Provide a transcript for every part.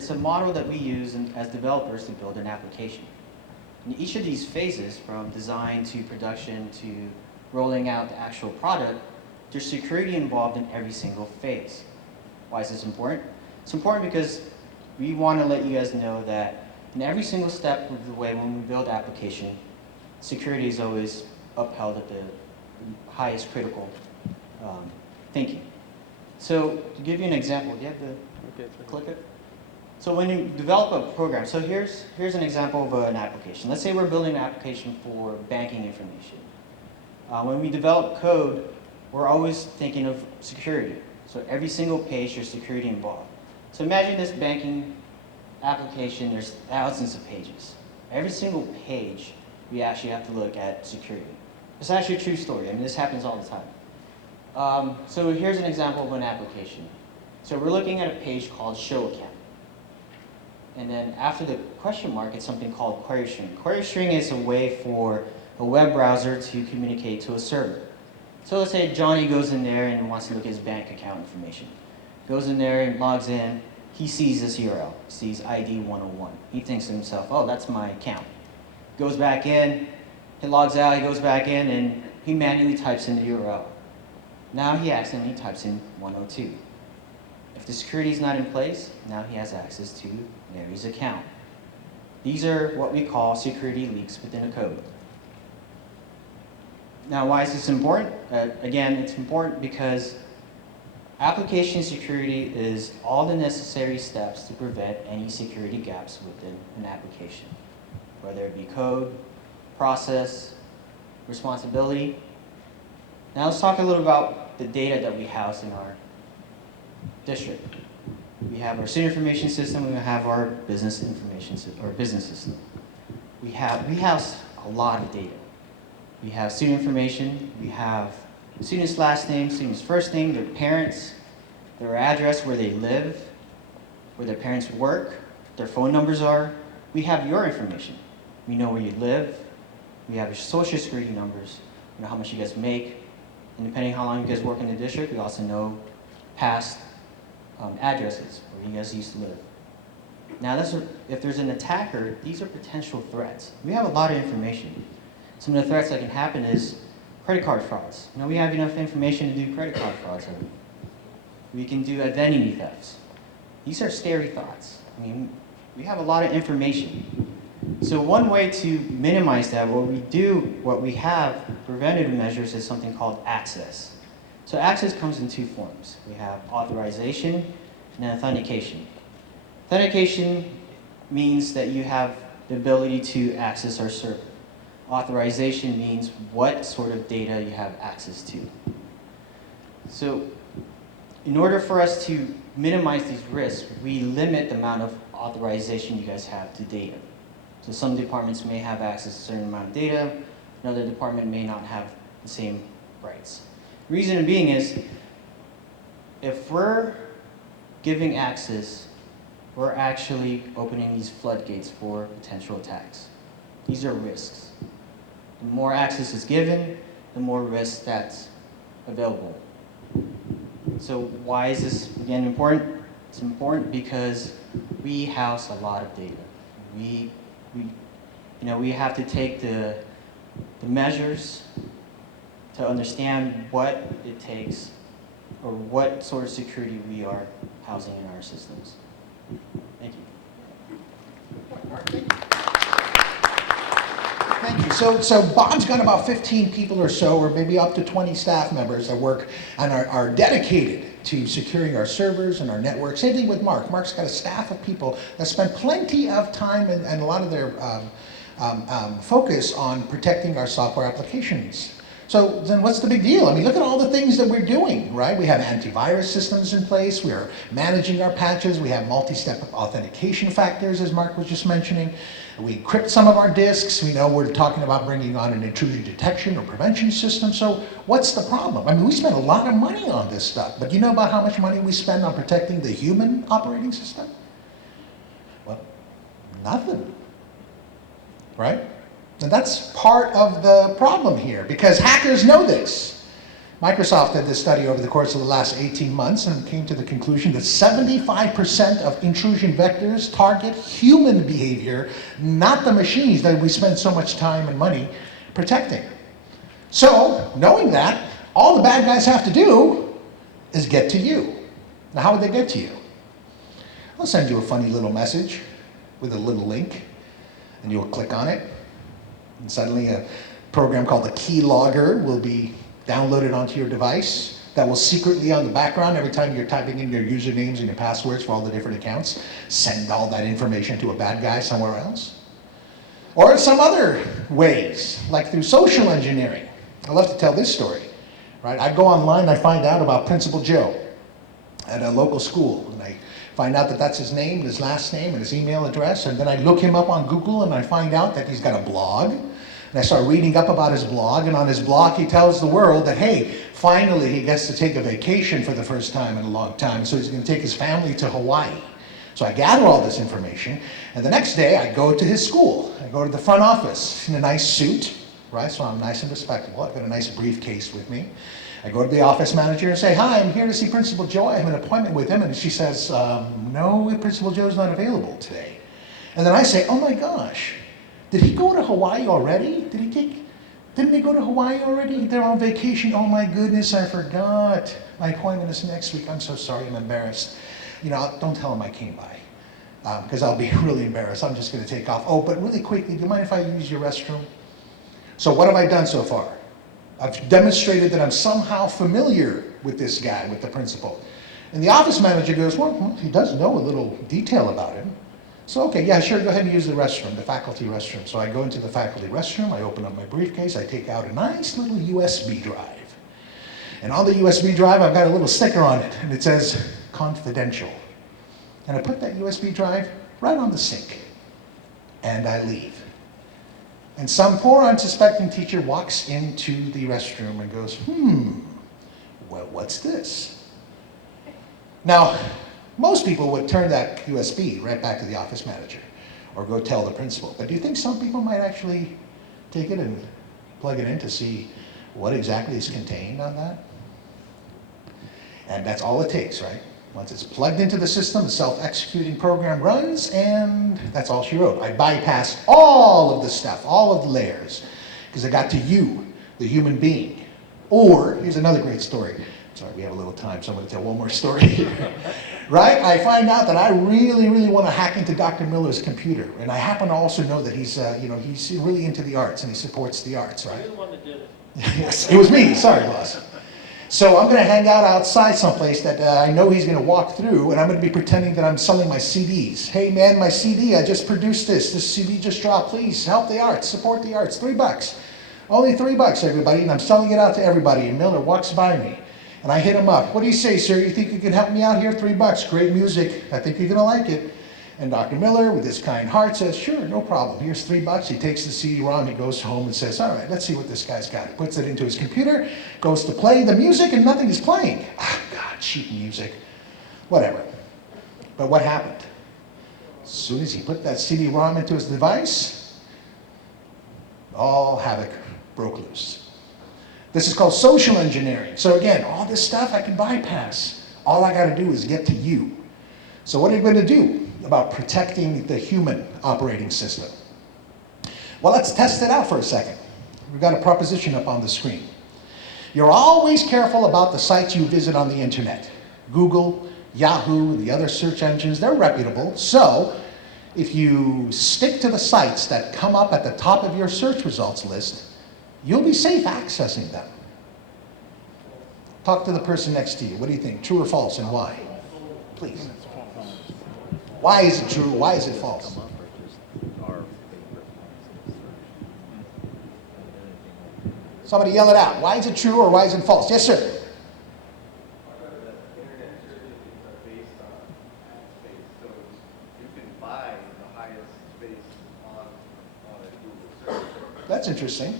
it's a model that we use as developers to build an application. In each of these phases, from design to production to rolling out the actual product, there's security involved in every single phase. Why is this important? It's important because we want to let you guys know that in every single step of the way when we build application, security is always upheld at the highest critical thinking. So to give you an example, do you have the click it? So when you develop a program, so here's an example of an application. Let's say we're building an application for banking information. When we develop code, we're always thinking of security. So every single page, there's security involved. So imagine this banking application, there's thousands of pages. Every single page, we actually have to look at security. It's actually a true story. I mean, this happens all the time. So here's an example of an application. So we're looking at a page called show account. And then after the question mark, it's something called query string. Query string is a way for a web browser to communicate to a server. So let's say Johnny goes in there and wants to look at his bank account information. Goes in there and logs in. He sees this URL, sees ID 101. He thinks to himself, oh, that's my account. Goes back in, he logs out, he goes back in, and he manually types in the URL. Now he accidentally types in 102. If the security is not in place, now he has access to Larry's account. These are what we call security leaks within a code. Now, why is this important? Again, it's important because application security is all the necessary steps to prevent any security gaps within an application, whether it be code, process, responsibility. Now let's talk a little about the data that we house in our district. We have our student information system, we have our business information business system. We house a lot of data. We have student information, we have student's last name, student's first name, their parents, their address, where they live, where their parents work, their phone numbers are. We have your information. We know where you live. We have your social security numbers. We know how much you guys make. And depending on how long you guys work in the district, we also know past addresses where you guys used to live. Now, if there's an attacker, these are potential threats. We have a lot of information. Some of the threats that can happen is credit card frauds. You know, we have enough information to do credit card frauds. We can do identity thefts. These are scary thoughts. I mean, we have a lot of information. So one way to minimize that, what we have, preventive measures, is something called access. So access comes in two forms. We have authorization and authentication. Authentication means that you have the ability to access our server. Authorization means what sort of data you have access to. So in order for us to minimize these risks, we limit the amount of authorization you guys have to data. So some departments may have access to a certain amount of data, another department may not have the same rights. Reason being is, if we're giving access, we're actually opening these floodgates for potential attacks. These are risks. The more access is given, the more risk that's available. So why is this, again, important? It's important because we house a lot of data. We have to take the measures to understand what it takes or what sort of security we are housing in our systems. Thank you. Thank you. So Bob's got about 15 people or so, or maybe up to 20 staff members that work and are dedicated to securing our servers and our network. Same thing with Mark. Mark's got a staff of people that spend plenty of time and a lot of their focus on protecting our software applications. So then what's the big deal? I mean, look at all the things that we're doing, right? We have antivirus systems in place. We are managing our patches. We have multi-step authentication factors, as Mark was just mentioning. We encrypt some of our disks. We know we're talking about bringing on an intrusion detection or prevention system. So what's the problem? I mean, we spend a lot of money on this stuff, but you know about how much money we spend on protecting the human operating system? Well, nothing, right? And that's part of the problem here, because hackers know this. Microsoft did this study over the course of the last 18 months and came to the conclusion that 75% of intrusion vectors target human behavior, not the machines that we spend so much time and money protecting. So, knowing that, all the bad guys have to do is get to you. Now, how would they get to you? I'll send you a funny little message with a little link, and you'll click on it, and suddenly a program called the keylogger will be downloaded onto your device that will secretly on the background, every time you're typing in your usernames and your passwords for all the different accounts, send all that information to a bad guy somewhere else. Or some other ways, like through social engineering. I love to tell this story, right? I go online, I find out about Principal Joe at a local school, and I find out that that's his name, and his last name, and his email address, and then I look him up on Google and I find out that he's got a blog. And I start reading up about his blog, and on his blog he tells the world that, hey, finally he gets to take a vacation for the first time in a long time, so he's going to take his family to Hawaii. So I gather all this information, and the next day I go to his school. I go to the front office in a nice suit, right, so I'm nice and respectable. I've got a nice briefcase with me. I go to the office manager and say, hi, I'm here to see Principal Joe. I have an appointment with him. And she says, no, Principal Joe's not available today. And then I say, oh my gosh. Did he go to Hawaii already? Didn't he go to Hawaii already? They're on vacation. Oh my goodness, I forgot. My appointment is next week. I'm so sorry, I'm embarrassed. You know, don't tell him I came by, because I'll be really embarrassed. I'm just gonna take off. Oh, but really quickly, do you mind if I use your restroom? So what have I done so far? I've demonstrated that I'm somehow familiar with this guy, with the principal. And the office manager goes, well, he does know a little detail about him. So, okay, yeah, sure, go ahead and use the restroom, the faculty restroom. So I go into the faculty restroom, I open up my briefcase, I take out a nice little USB drive. And on the USB drive, I've got a little sticker on it, and it says, confidential. And I put that USB drive right on the sink, and I leave. And some poor unsuspecting teacher walks into the restroom and goes, well, what's this? Now, most people would turn that USB right back to the office manager or go tell the principal. But do you think some people might actually take it and plug it in to see what exactly is contained on that? And that's all it takes, right? Once it's plugged into the system, the self-executing program runs, and that's all she wrote. I bypassed all of the stuff, all of the layers, because I got to you, the human being. Or, here's another great story. Sorry, we have a little time, so I'm going to tell one more story. Right? I find out that I really, really want to hack into Dr. Miller's computer. And I happen to also know that he's, he's really into the arts, and he supports the arts, right? You're the one that did it. Yes, it was me. Sorry, boss. So I'm going to hang out outside someplace that I know he's going to walk through, and I'm going to be pretending that I'm selling my CDs. Hey, man, my CD, I just produced this. This CD just dropped. Please help the arts, support the arts. $3. Only $3, everybody, and I'm selling it out to everybody. And Miller walks by me, and I hit him up. What do you say, sir? You think you can help me out here? $3. Great music. I think you're going to like it. And Dr. Miller, with his kind heart, says, sure, no problem. Here's $3. He takes the CD-ROM, he goes home and says, all right, let's see what this guy's got. He puts it into his computer, goes to play the music, and nothing is playing. Ah, God, cheap music. Whatever. But what happened? As soon as he put that CD-ROM into his device, all havoc broke loose. This is called social engineering. So again, all this stuff I can bypass. All I got to do is get to you. So what are you going to do about protecting the human operating system? Well, let's test it out for a second. We've got a proposition up on the screen. You're always careful about the sites you visit on the internet. Google, Yahoo, the other search engines, they're reputable. So if you stick to the sites that come up at the top of your search results list, you'll be safe accessing them. Talk to the person next to you. What do you think? True or false, and why? Please. Why is it true? Why is it false? Somebody yell it out. Why is it true or why is it false? Yes, sir. That's interesting.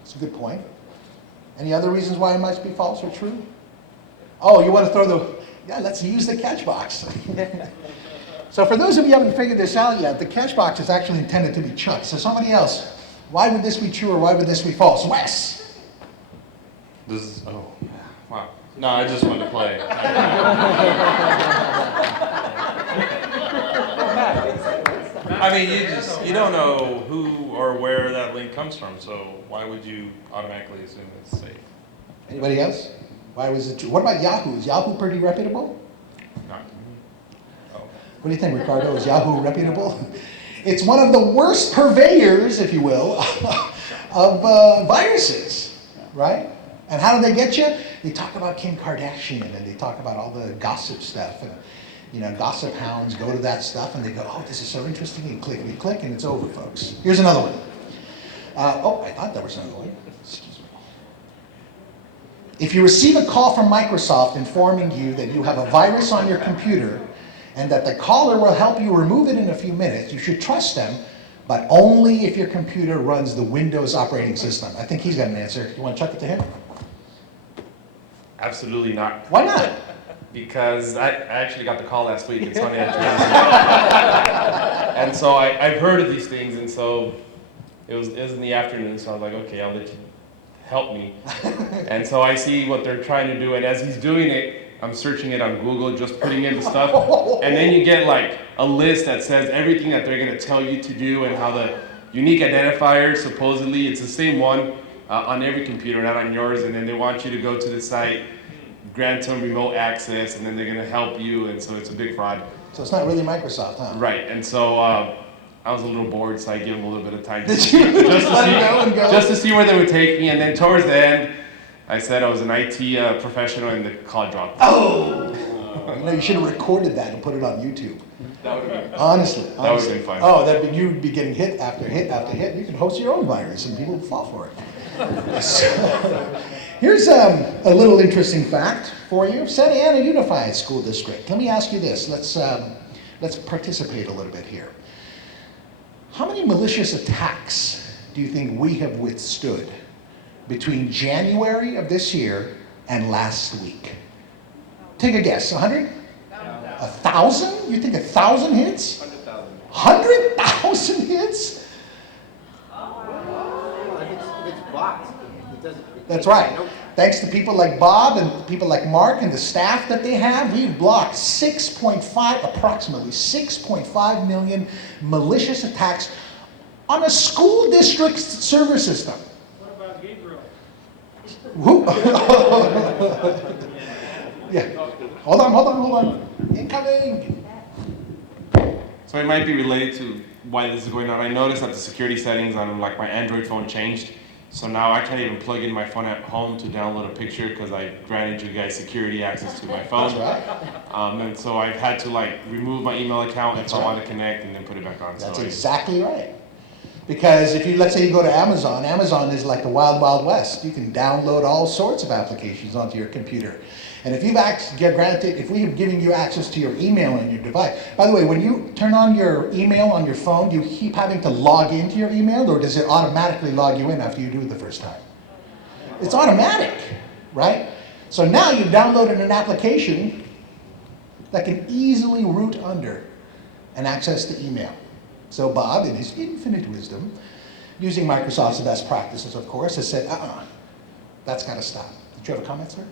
That's a good point. Any other reasons why it might be false or true? Oh, you want to throw yeah, let's use the catch box. So for those of you who haven't figured this out yet, the catch box is actually intended to be chucked. So somebody else, why would this be true or why would this be false? Wes! This is, oh, yeah. No, I just wanted to play. I mean, you don't know who or where that link comes from, so why would you automatically assume it's safe? Anybody else? Why was it true? What about Yahoo? Is Yahoo pretty reputable? Not to me. Oh. What do you think, Ricardo? Is Yahoo reputable? It's one of the worst purveyors, if you will, of viruses, right? And how do they get you? They talk about Kim Kardashian, and they talk about all the gossip stuff. And, you know, gossip hounds go to that stuff, and they go, oh, this is so interesting, and click, and it's over, folks. Here's another one. Oh, I thought there was another one. Excuse me. If you receive a call from Microsoft informing you that you have a virus on your computer, and that the caller will help you remove it in a few minutes, you should trust them, but only if your computer runs the Windows operating system. I think he's got an answer. You want to chuck it to him? Absolutely not. Why not? Because I actually got the call last week. It's funny that you mentioned it. And so I've heard of these things, and so it was in the afternoon, so I was like, okay, I'll let you help me. And so I see what they're trying to do, and as he's doing it, I'm searching it on Google, just putting in the stuff, and then you get like a list that says everything that they're gonna tell you to do and how the unique identifier, supposedly, it's the same one on every computer, not on yours, and then they want you to go to the site, grant them remote access, and then they're gonna help you, and so it's a big fraud. So it's not really Microsoft, huh? Right, and so I was a little bored, so I gave them a little bit of time Did you? just to see where they would take me, and then towards the end, I said I was an IT professional, and the call dropped. Oh! You know, you should have recorded that and put it on YouTube. That would have been Honestly. That would have been fun. Oh, you'd be getting hit after hit after hit. You could host your own virus, and people would fall for it. So, here's a little interesting fact for you. Santa Ana Unified School District. Let me ask you this. Let's participate a little bit here. How many malicious attacks do you think we have withstood between January of this year and last week? Take a guess. 100? 1,000? You think 1,000 hits? 100,000. 100,000 hits? If it's blocked, it doesn't. That's right. Thanks to people like Bob and people like Mark and the staff that they have, we've blocked approximately 6.5 million malicious attacks on a school district's server system. What about Gabriel? Yeah. Hold on. Incoming. So it might be related to why this is going on. I noticed that the security settings on like my Android phone changed. So now I can't even plug in my phone at home to download a picture because I granted you guys security access to my phone. That's right. And so I've had to like remove my email account if I right. want to connect and then put it back on. That's so exactly right. Because if you, let's say you go to Amazon, Amazon is like the wild, wild west. You can download all sorts of applications onto your computer. And if if we have given you access to your email on your device, by the way, when you turn on your email on your phone, do you keep having to log into your email, or does it automatically log you in after you do it the first time? It's automatic, right? So now you've downloaded an application that can easily root under and access the email. So Bob, in his infinite wisdom, using Microsoft's best practices, of course, has said, that's got to stop. Did you have a comment, sir?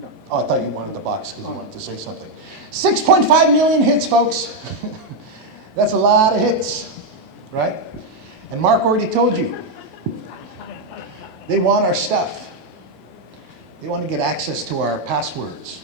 No. Oh, I thought you wanted the box because you wanted to say something. 6.5 million hits, folks. That's a lot of hits, right? And Mark already told you. They want our stuff. They want to get access to our passwords.